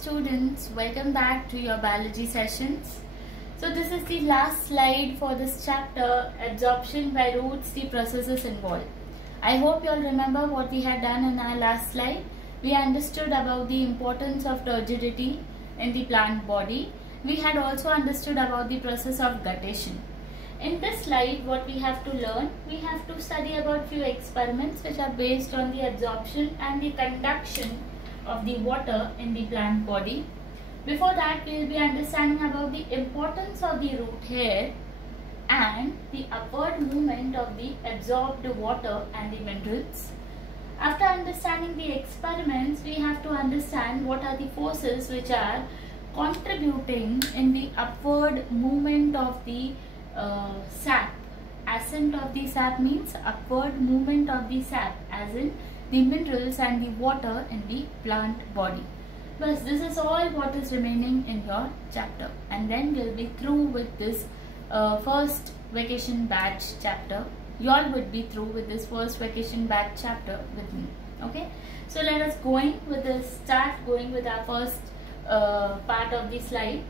Students, welcome back to your biology sessions. So this is the last slide for this chapter, absorption by roots, the processes involved. I hope you all remember what we had done in our last slide. We understood about the importance of turgidity in the plant body. We had also understood about the process of guttation. In this slide, what we have to learn, we have to study about few experiments which are based on the absorption and the conduction of the water in the plant body. Before that, we will be understanding about the importance of the root hair and the upward movement of the absorbed water and the minerals. After understanding the experiments, we have to understand what are the forces which are contributing in the upward movement of the sap. Ascent of the sap means upward movement of the sap, as in the minerals and the water in the plant body. But this is all what is remaining in your chapter, and then we'll be through with this first vacation batch chapter. You all would be through with this first vacation batch chapter with me. Okay, so let us start going with our first part of the slide.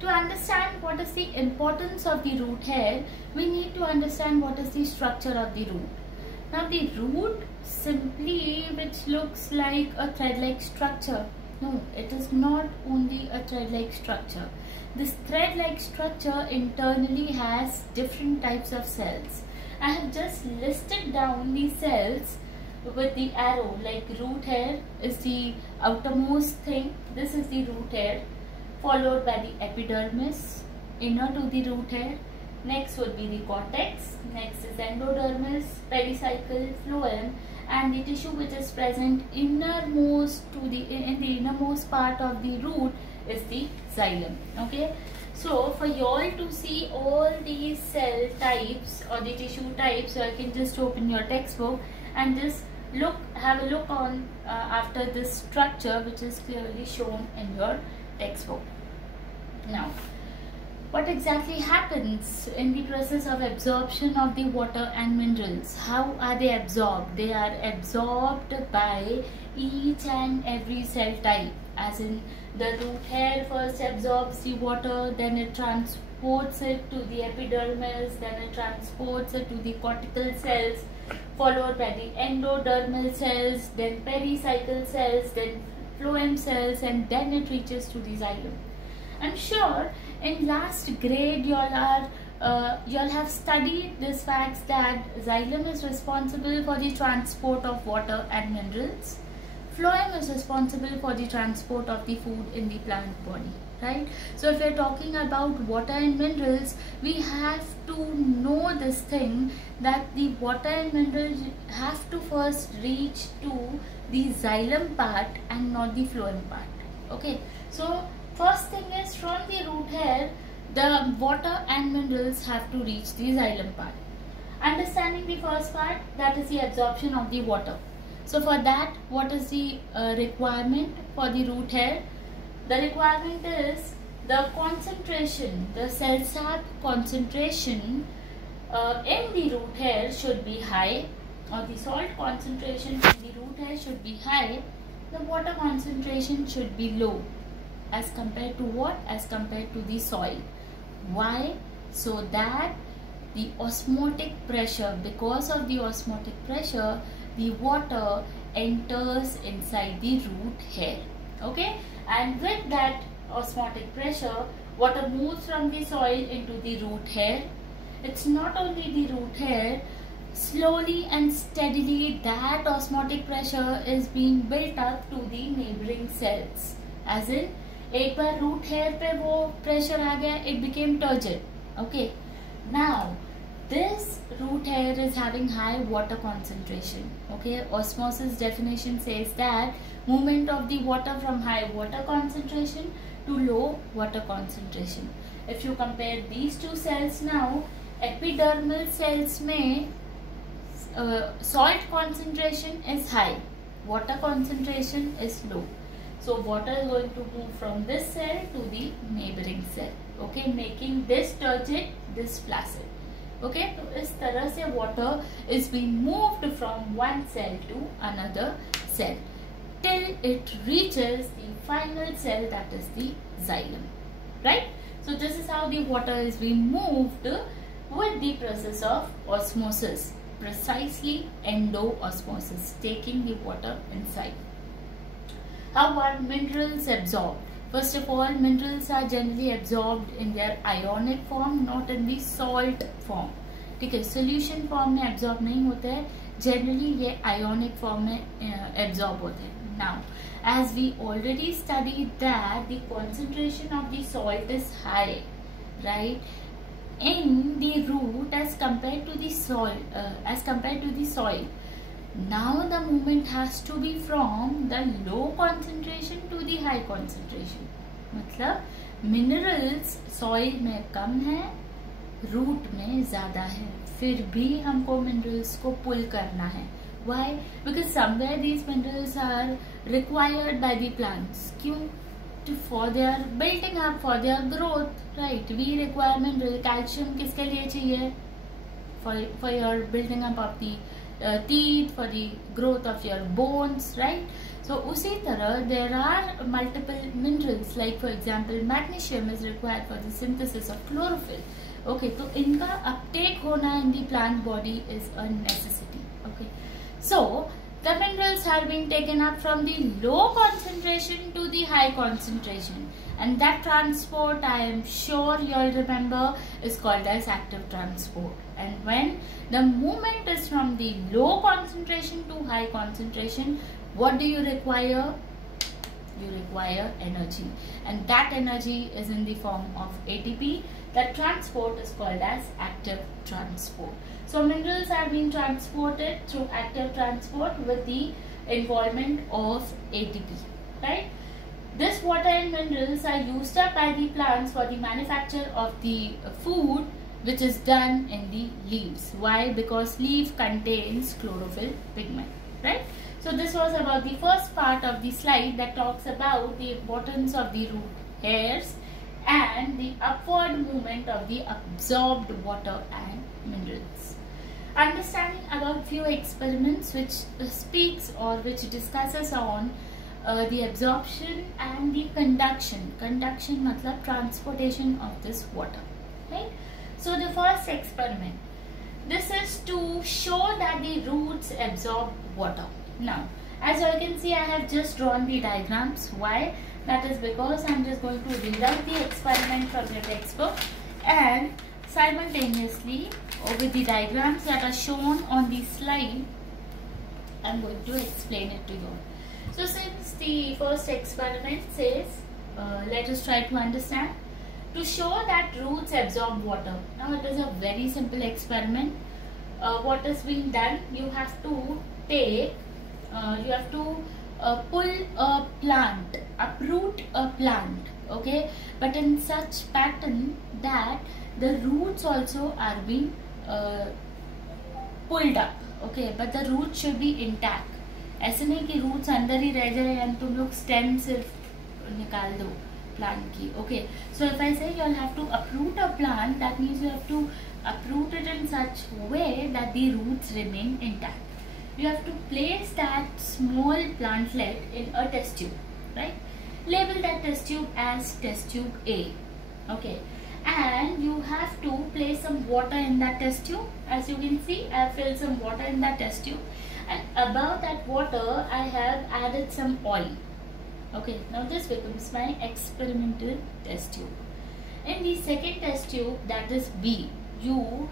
To understand what is the importance of the root hair, we need to understand what is the structure of the root. Now the root simply which looks like a thread-like structure. No, it is not only a thread-like structure. This thread-like structure internally has different types of cells. I have just listed down the cells with the arrow, like root hair is the outermost thing. This is the root hair, followed by the epidermis, inner to the root hair. Next would be the cortex, next is endodermis, pericycle, phloem, and the tissue which is present innermost in the innermost part of the root is the xylem. Okay, so for you all to see all these cell types or the tissue types, so I can just open your textbook and just have a look on after this structure which is clearly shown in your textbook. Now, what exactly happens in the process of absorption of the water and minerals? How are they absorbed? They are absorbed by each and every cell type, as in the root hair first absorbs the water, then it transports it to the epidermis, then it transports it to the cortical cells, followed by the endodermal cells, then pericycle cells, then phloem cells, and then it reaches to the xylem. I'm sure in last grade you all have studied this fact that xylem is responsible for the transport of water and minerals. Phloem is responsible for the transport of the food in the plant body, right? So if we are talking about water and minerals, we have to know this thing that the water and minerals have to first reach to the xylem part and not the phloem part. Okay, so first thing is, from the root hair, the water and minerals have to reach the xylem part. Understanding the first part, that is the absorption of the water. So for that, what is the requirement for the root hair? The requirement is the concentration, the cell sap concentration in the root hair should be high, or the salt concentration in the root hair should be high. The water concentration should be low. As compared to what? As compared to the soil. Why? So that the osmotic pressure, because of the osmotic pressure, the water enters inside the root hair. Okay, and with that osmotic pressure, water moves from the soil into the root hair. It's not only the root hair, slowly and steadily that osmotic pressure is being built up to the neighboring cells, as in एक बार root hair पे वो pressure आ गया, it became turgid. Okay, now this root hair is having high water concentration. Okay, osmosis definition says that movement of the water from high water concentration to low water concentration. If you compare these two cells now, epidermal cells में salt concentration is high, water concentration is low. So water is going to move from this cell to the neighboring cell, okay, making this turgid, this flaccid. Okay, तो इस तरह से water is being moved from one cell to another cell. till it reaches the final cell, that is the xylem, right? So this is how the water is being moved with the process of osmosis, precisely endoosmosis, taking the water inside. How are minerals absorbed? First of all, minerals are generally absorbed in their ionic form, not in the salt form. ठीक है, solution form में absorb नहीं होते हैं, generally ये ionic form में absorb होते हैं. Now, as we already studied that the concentration of the salt is high, right, in the root as compared to the soil. Now the movement has to be from the low concentration to the high concentration. मतलब minerals soil में कम है, root में ज़्यादा है, फिर भी हमको minerals को pull करना है. Why? Because somewhere these minerals are required by the plants. क्यों? For their building up, for their growth, right? We require mineral. Calcium किसके लिए चाहिए? For your building up of the teeth, for the growth of your bones, right? So उसी तरह there are multiple minerals, like for example magnesium is required for the synthesis of chlorophyll. Okay, तो इनका uptake होना in the plant body is a necessity. Okay, so the minerals are being taken up from the low concentration to the high concentration, and that transport, I am sure you all remember, is called as active transport. And when the movement is from the low concentration to high concentration, what do you require? You require energy, and that energy is in the form of ATP. That transport is called as active transport. So minerals are being transported through active transport with the involvement of ATP, right? This water and minerals are used up by the plants for the manufacture of the food, which is done in the leaves. Why? Because leaf contains chlorophyll pigment, right? So this was about the first part of the slide that talks about the importance of the root hairs and the upward movement of the absorbed water and minerals. Understanding about few experiments which speaks or which discusses on the absorption and the conduction. Conduction matlab transportation of this water, right? So the first experiment, this is to show that the roots absorb water. Now, as you can see, I have just drawn the diagrams. Why? That is because I am just going to read out the experiment from your textbook, and simultaneously with the diagrams that are shown on the slide, I am going to explain it to you. So since the first experiment says, let us try to understand, to show that roots absorb water. Now it is a very simple experiment. What is being done? You have to take, pull a plant, uproot a plant, okay, but in such pattern that the roots also are being pulled up, okay, but the roots should be intact. ऐसे नहीं कि roots अंदर ही रह जाए and तुम लोग stem सिर्फ निकाल दो plant की, okay. So if I say you all have to uproot a plant, that means you have to uproot it in such way that the roots remain intact. You have to place that small plantlet in a test tube, right? Label that test tube as test tube A, okay, and you have to place some water in that test tube. As you can see, I have filled some water in that test tube, and above that water I have added some oil. Okay, now this becomes my experimental test tube. In the second test tube, that is B, you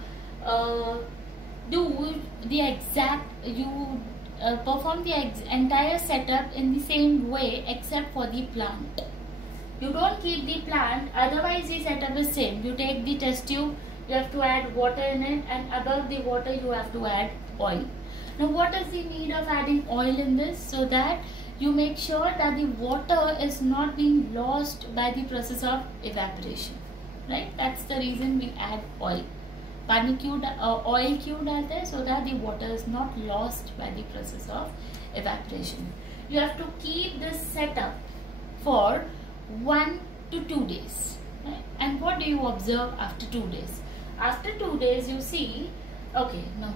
perform the entire setup in the same way except for the plant. You don't keep the plant, otherwise the setup is same. You take the test tube, you have to add water in it, and above the water you have to add oil. Now what is the need of adding oil in this? So that you make sure that the water is not being lost by the process of evaporation, right? That's the reason we add oil. पानी क्यों oil क्यों डालते हैं? So that the water is not lost by the process of evaporation. You have to keep this setup for 1 to 2 days, right? And what do you observe after 2 days? After 2 days you see, okay, now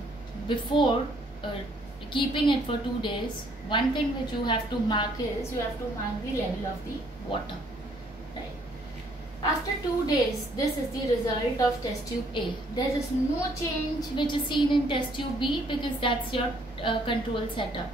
before keeping it for 2 days, one thing which you have to mark is you have to mark the level of the water, right? After 2 days, this is the result of test tube A. There is no change which is seen in test tube B because that's your control setup.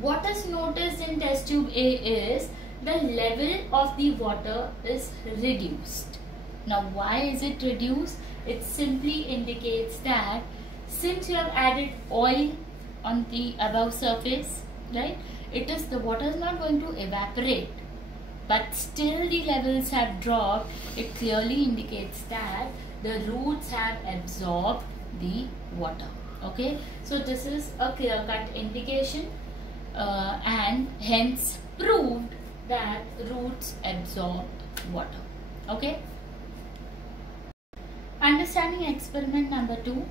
What is noticed in test tube A is the level of the water is reduced. Now why is it reduced? It simply indicates that since you have added oil on the above surface, right, the water is not going to evaporate, but still the levels have dropped. It clearly indicates that the roots have absorbed the water. Okay, so this is a clear-cut indication and hence proved that roots absorb water. Okay. Understanding experiment number 2.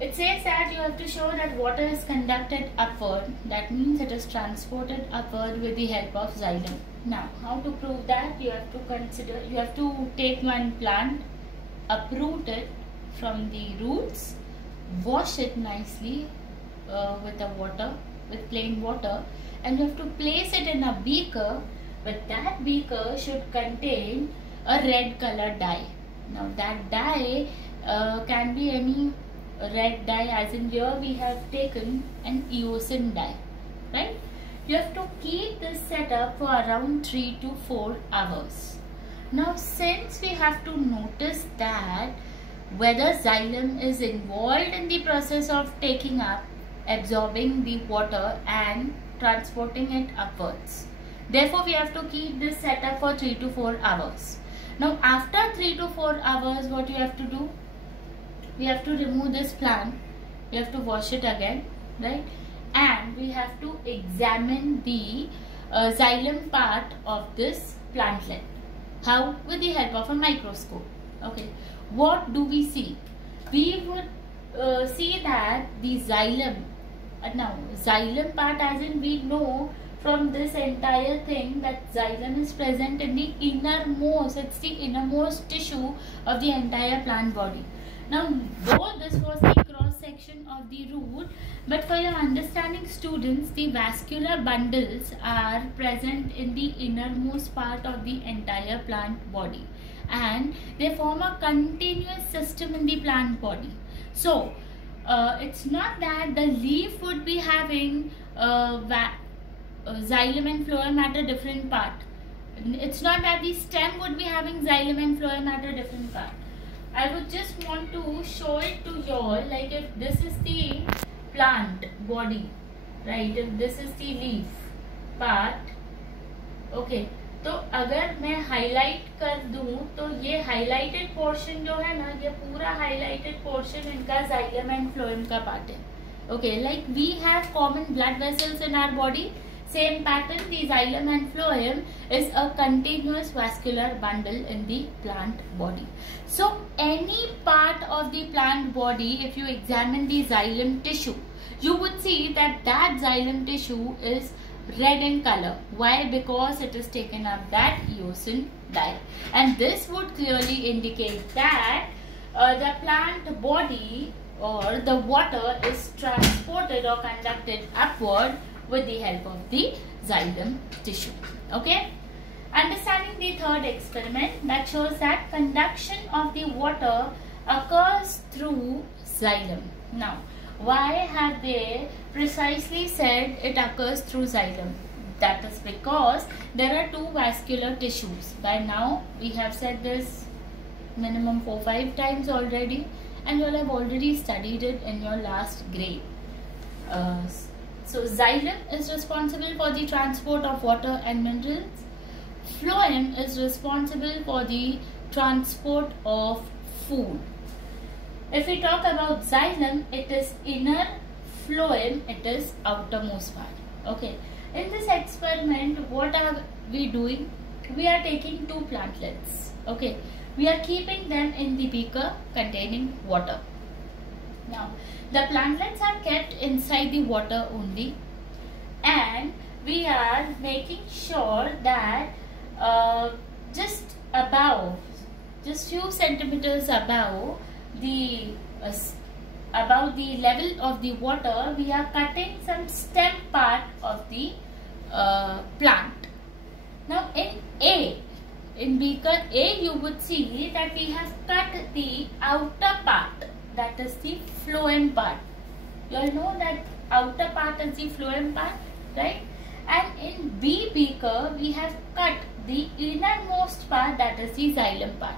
It says that you have to show that water is conducted upward. That means it is transported upward with the help of xylem. Now, how to prove that? You have to take one plant, uproot it from the roots, wash it nicely with plain water, and you have to place it in a beaker, but that beaker should contain a red color dye. Now that dye can be any red dye, as in here we have taken an eosin dye, right? You have to keep this setup for around 3 to 4 hours. Now since we have to notice that whether xylem is involved in the process of taking up, absorbing the water and transporting it upwards, therefore we have to keep this setup for 3 to 4 hours. Now after 3 to 4 hours, what you have to do? We have to remove this plant, we have to wash it again, right? And we have to examine the xylem part of this plantlet. How? With the help of a microscope. Okay. What do we see? We would see that the xylem, now xylem part, as in we know from this entire thing that xylem is present in the innermost, it's the innermost tissue of the entire plant body. Now though this was the cross section of the root, but for your understanding students, the vascular bundles are present in the innermost part of the entire plant body and they form a continuous system in the plant body. So it's not that the leaf would be having xylem and phloem at a different part. It's not that the stem would be having xylem and phloem at a different part. I would just want to show it to you all, like if this is the plant body, right, if this is the leaf part, okay, तो अगर मैं highlight कर दूं तो ये highlighted portion जो है ना, ये पूरा हाईलाइटेड पोर्शन इनका xylem and phloem का पार्ट है. Okay, like we have common blood vessels in our body, same pattern, the xylem and phloem is a continuous vascular bundle in the plant body. So any part of the plant body, if you examine the xylem tissue, you would see that xylem tissue is red in color. Why? Because it is taken up that eosin dye, and this would clearly indicate that the plant body or the water is transported or conducted upward with the help of the xylem tissue. Okay. Understanding the third experiment, that shows that conduction of the water occurs through xylem. Now, why have they precisely said it occurs through xylem? That is because there are two vascular tissues. By now, we have said this minimum 4-5 times already, and you all have already studied it in your last grade. So xylem is responsible for the transport of water and minerals. Phloem is responsible for the transport of food. If we talk about xylem, it is inner, phloem, it is outermost part. Okay. In this experiment, what are we doing? We are taking two plantlets. Okay. We are keeping them in the beaker containing water. Now, the plantlets are kept inside the water only, and we are making sure that just few centimeters above the above the level of the water, we are cutting some stem part of the plant. Now in beaker A, you would see that we have cut the outer part, that is the phloem part. You all know that outer part is the phloem part, right? And in B beaker, we have cut the innermost part, that is the xylem part.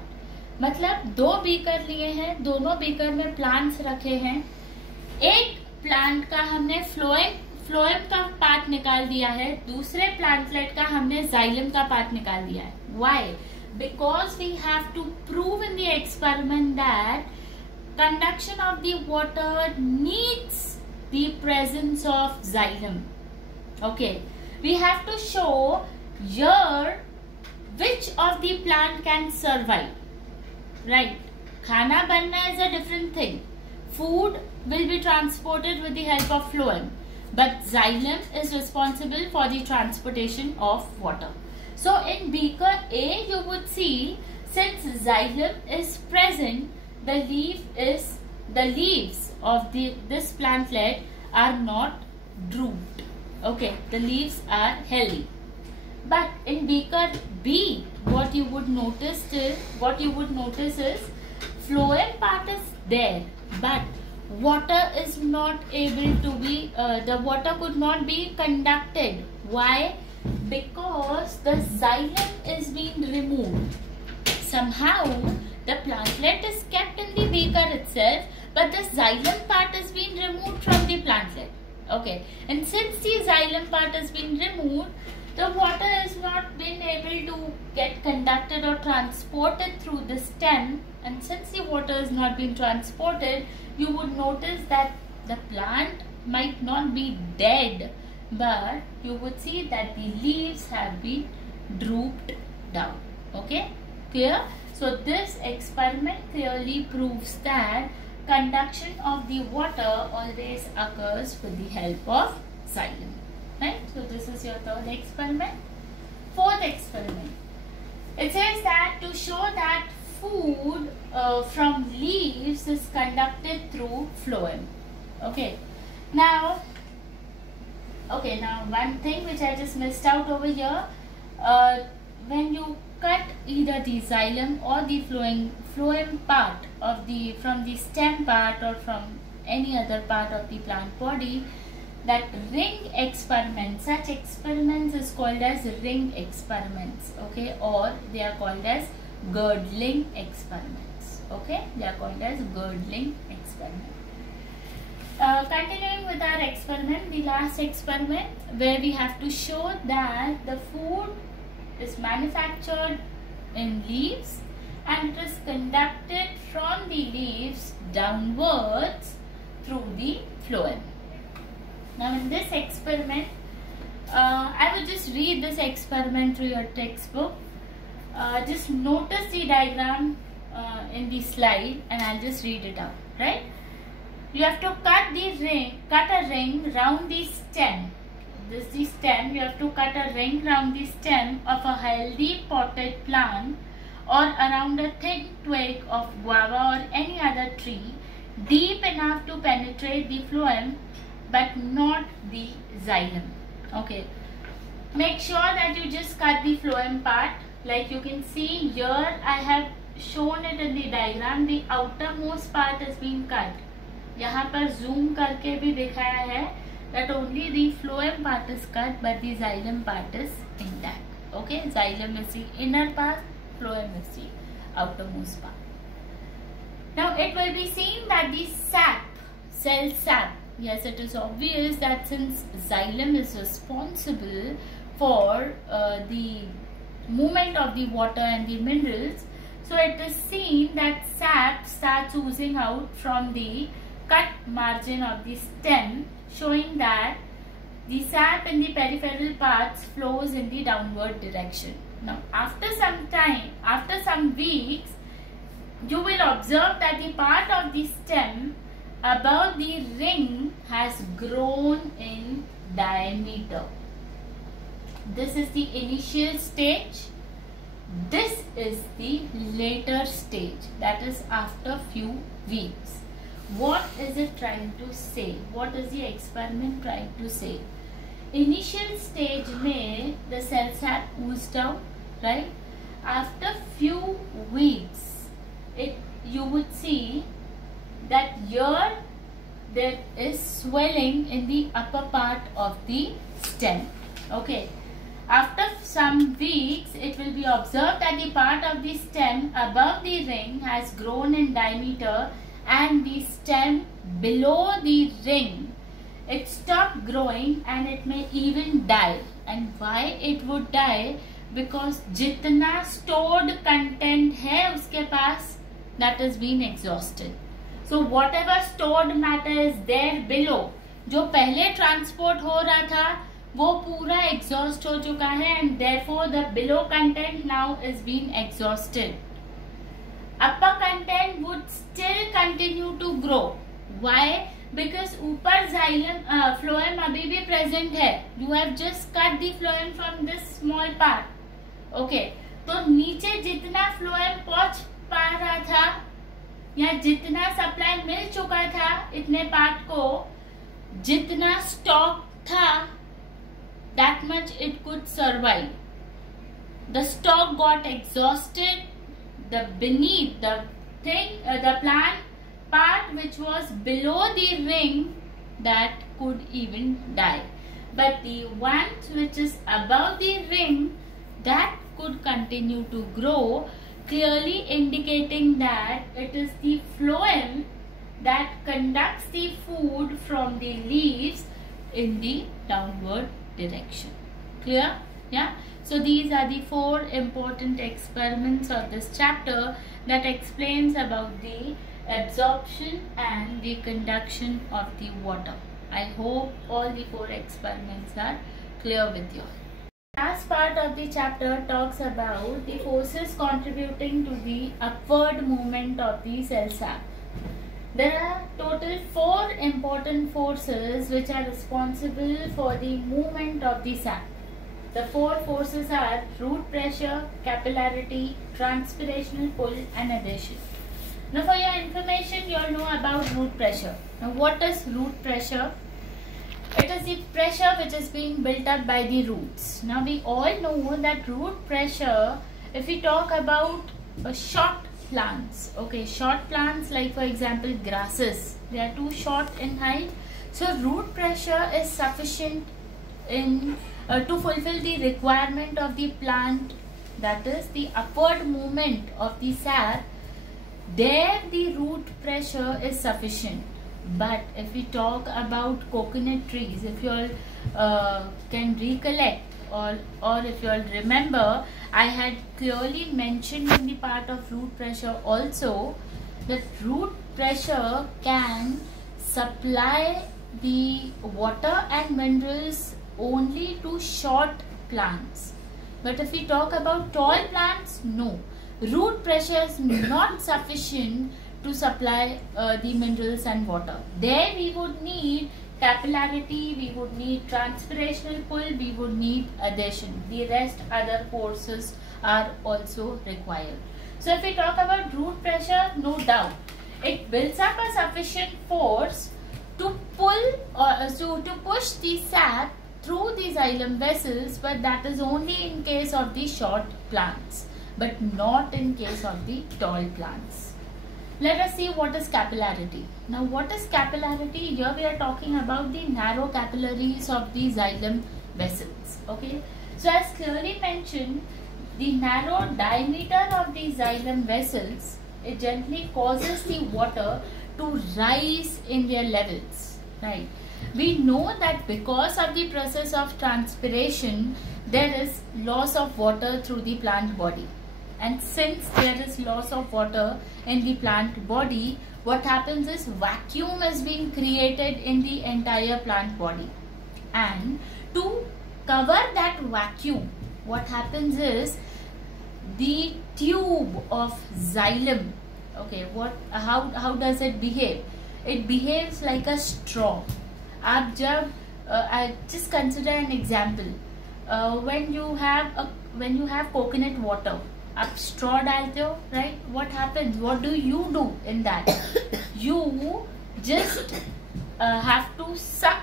मतलब दो beaker लिए हैं, दोनों beaker में plants रखे हैं. एक plant का हमने फ्लोएम का पार्ट निकाल दिया है, दूसरे प्लांटलेट का हमने जाइलम का पार्ट निकाल दिया है. Why? Because we have to prove in the experiment that conduction of the water needs the presence of xylem. Okay, we have to show here which of the plant can survive. Right? Khana banna is a different thing. Food will be transported with the help of phloem, but xylem is responsible for the transportation of water. So in beaker A, you would see, since xylem is present, the leaves of this plantlet are not drooped. Okay, the leaves are healthy. But in beaker B, what you would notice is phloem part is there, but water is not able to be, the water could not be conducted. Why? Because the xylem is being removed. Somehow the plantlet is kept in the beaker itself, but the xylem part is being removed from the plantlet. Okay, and since the xylem part has been removed, the water has not been able to get conducted or transported through the stem, and since the water has not been transported, you would notice that the plant might not be dead, but you would see that the leaves have been drooped down. Okay, clear? So this experiment clearly proves that conduction of the water always occurs with the help of xylem. Right? So this is your third experiment. Fourth experiment. It says that to show that food from leaves is conducted through phloem. Okay. Now one thing which I just missed out over here. When you cut either the xylem or the phloem part of from the stem part or from any other part of the plant body, that ring experiment, such experiments is called as ring experiments. Okay, or they are called as girdling experiments. Okay, they are called as girdling experiments. Continuing with our experiment, the last experiment where we have to show that the food is manufactured in leaves and it is conducted from the leaves downwards through the phloem. Now in this experiment, I will just read this experiment through your textbook. Just notice the diagram in the slide and I'll just read it out, right? You have to cut a ring round the stem. This is the stem. You have to cut a ring round the stem of a healthy potted plant or around a thick twig of guava or any other tree, deep enough to penetrate the phloem but not the xylem. Okay, make sure that you just cut the phloem part. Like you can see here, I have shown it in the diagram. The outermost part is being cut. यहाँ पर zoom करके भी दिखाया है that only the phloem part is cut but the xylem part is intact. Okay, xylem is the inner part, phloem is the outermost part. Now it will be seen that the cell sap, yes, it is obvious that since xylem is responsible for the movement of the water and the minerals, so it is seen that sap starts oozing out from the cut margin of the stem, showing that the sap in the peripheral parts flows in the downward direction. Now after some time, after some weeks, you will observe that the part of the stem above the ring has grown in diameter. This is the initial stage. This is the later stage, that is after few weeks. What is it trying to say? What is the experiment trying to say? Initial stage में the cells have oozed out, right? After few weeks, you would see that here there is swelling in the upper part of the stem. Okay. After some weeks, it will be observed that the part of the stem above the ring has grown in diameter, and the stem below the ring, it stopped growing and it may even die. And why it would die? Because जितना stored content है उसके पास, that has been exhausted. So whatever stored matter is there below, जो पहले transport हो रहा था वो पूरा exhaust हो चुका है, and therefore the below content now is being exhausted. Upper content would still continue to grow. Why? Because ऊपर xylem phloem अभी भी present है. You have just cut the phloem from this small part. Okay. तो नीचे जितना phloem पहुंच पा रहा था या जितना सप्लाई मिल चुका था इतने पार्ट को, जितना स्टॉक था, that much it could survive. The stock got exhausted. The beneath the thing, the plant part which was below the ring, that could even die. But the ones which is above the ring, that could continue to grow, clearly indicating that it is the phloem that conducts the food from the leaves in the downward direction. Clear? Yeah. So these are the 4 important experiments of this chapter that explains about the absorption and the conduction of the water. I hope all the 4 experiments are clear with you. Last part of the chapter talks about the forces contributing to the upward movement of the cell sap. There are total 4 important forces which are responsible for the movement of the sap. The 4 forces are root pressure, capillarity, transpirational pull and adhesion. Now for your information, you all know about root pressure. Now what is root pressure? It is the pressure which is being built up by the roots. Now we all know that root pressure, if we talk about short plants, okay, short plants like for example grasses, they are too short in height. So root pressure is sufficient in to fulfill the requirement of the plant, that is the upward movement of the sap. There the root pressure is sufficient. But if we talk about coconut trees, if you all can recollect or if you all remember, I had clearly mentioned in the part of root pressure also that root pressure can supply the water and minerals only to short plants. But if we talk about tall plants, no. Root pressure is not sufficient to supply the minerals and water. There we would need capillarity, we would need transpirational pull, we would need adhesion. The rest other forces are also required. So if we talk about root pressure, no doubt, it builds up a sufficient force to pull or to push the sap through the xylem vessels, but that is only in case of the short plants, but not in case of the tall plants. Let us see what is capillarity. Now what is capillarity? Here we are talking about the narrow capillaries of the xylem vessels. Okay. So as clearly mentioned, the narrow diameter of the xylem vessels, it generally causes the water to rise in their levels. Right. We know that because of the process of transpiration, there is loss of water through the plant body. And since there is loss of water in the plant body, what happens is vacuum is being created in the entire plant body. And to cover that vacuum, what happens is the tube of xylem, okay, how does it behave? It behaves like a straw. I just consider an example. When you have coconut water, आप straw डालते हो, right? What happens? What do you do in that? You just have to suck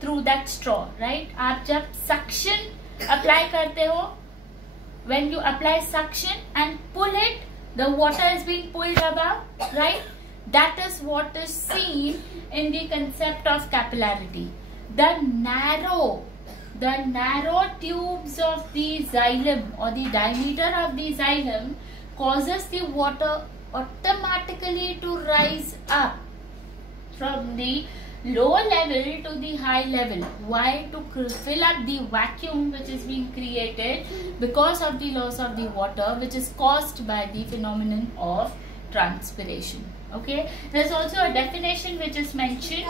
through that straw, right? आप जब suction apply करते हो, when you apply suction and pull it, the water is being pulled above, right? That is what is seen in the concept of capillarity. The narrow tubes of the xylem or the diameter of the xylem causes the water automatically to rise up from the lower level to the high level. Why? To fill up the vacuum which is being created because of the loss of the water, which is caused by the phenomenon of transpiration. Okay, there's also a definition which is mentioned: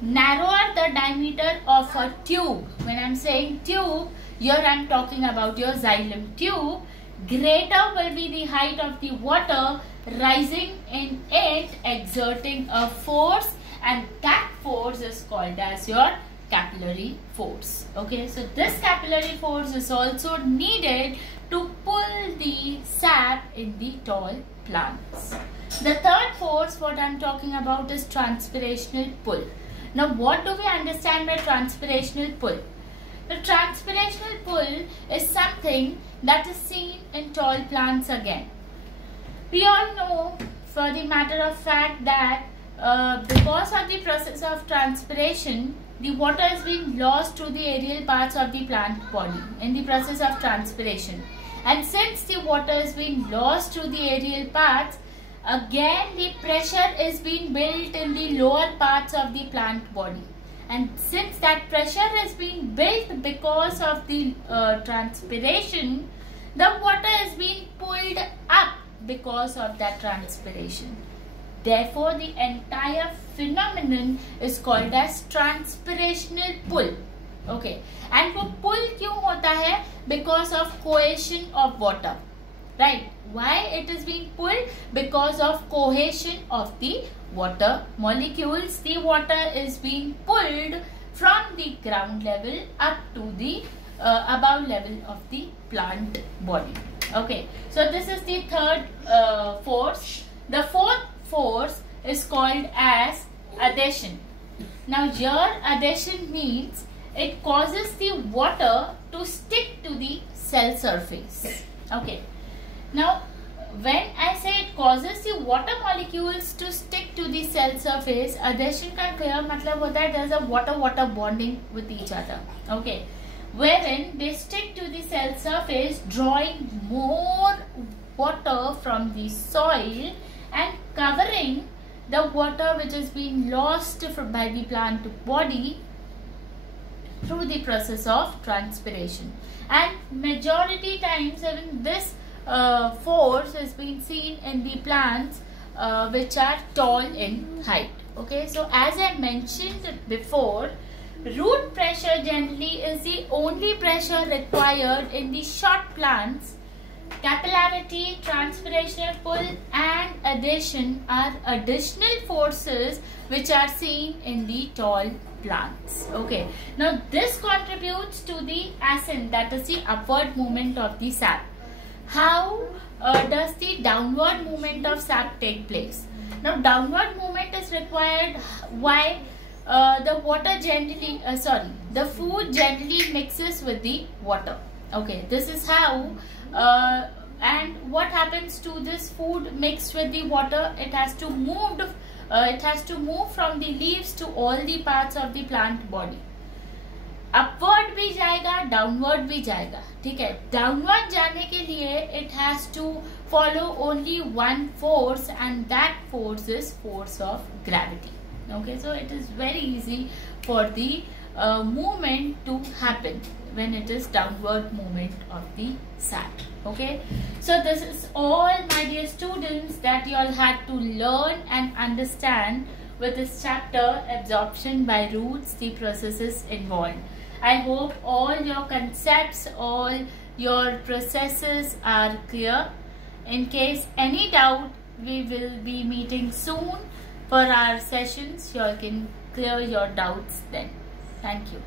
narrower the diameter of a tube. When I'm saying tube, here I'm talking about your xylem tube, greater will be the height of the water rising in it, exerting a force, and that force is called as your capillary force. Okay, so this capillary force is also needed to pull the sap in the tall plants. The third force what I'm talking about is transpirational pull. Now what do we understand by transpirational pull? The transpirational pull is something that is seen in tall plants again. We all know, for the matter of fact, that because of the process of transpiration, the water is being lost to the aerial parts of the plant body in the process of transpiration. And since the water is being lost to the aerial parts, again the pressure is being built in the lower parts of the plant body. And since that pressure is being built because of the transpiration, the water is being pulled up because of that transpiration. Therefore, the entire phenomenon is called as transpirational pull. Okay, and वो pull क्यों होता है? Because of cohesion of water, right? Why it is being pulled? Because of cohesion of the water molecules. The water is being pulled from the ground level up to the above level of the plant body. Okay, so this is the third force. The fourth force is called as adhesion. Now here adhesion means it causes the water to stick to the cell surface. Okay. Now when I say it causes the water molecules to stick to the cell surface, adhesion का clear मतलब होता है there is a water bonding with each other. Okay. Wherein they stick to the cell surface, drawing more water from the soil and covering the water which is being lost by the plant body through the process of transpiration. And majority times even this force is being seen in the plants which are tall in height. Okay, so as I mentioned before, root pressure generally is the only pressure required in the short plants. Capillarity, transpirational pull and adhesion are additional forces which are seen in the tall plants. Okay, now this contributes to the ascent, that is the upward movement of the sap. How does the downward movement of sap take place? Now downward movement is required. Why? The water generally, the food generally mixes with the water. Okay, this is how. And what happens to this food mixed with the water? It has to move. It has to move from the leaves to all the parts of the plant body. Upward भी जाएगा, downward भी जाएगा. ठीक है. Downward जाने के लिए it has to follow only one force, and that force is force of gravity. Okay, so it is very easy for the movement to happen when it is downward movement of the sap. Okay, so this is all, my dear students, that you all had to learn and understand with this chapter, absorption by roots, the processes involved. I hope all your concepts, all your processes are clear. In case any doubt, we will be meeting soon for our sessions. You all can clear your doubts then. Thank you.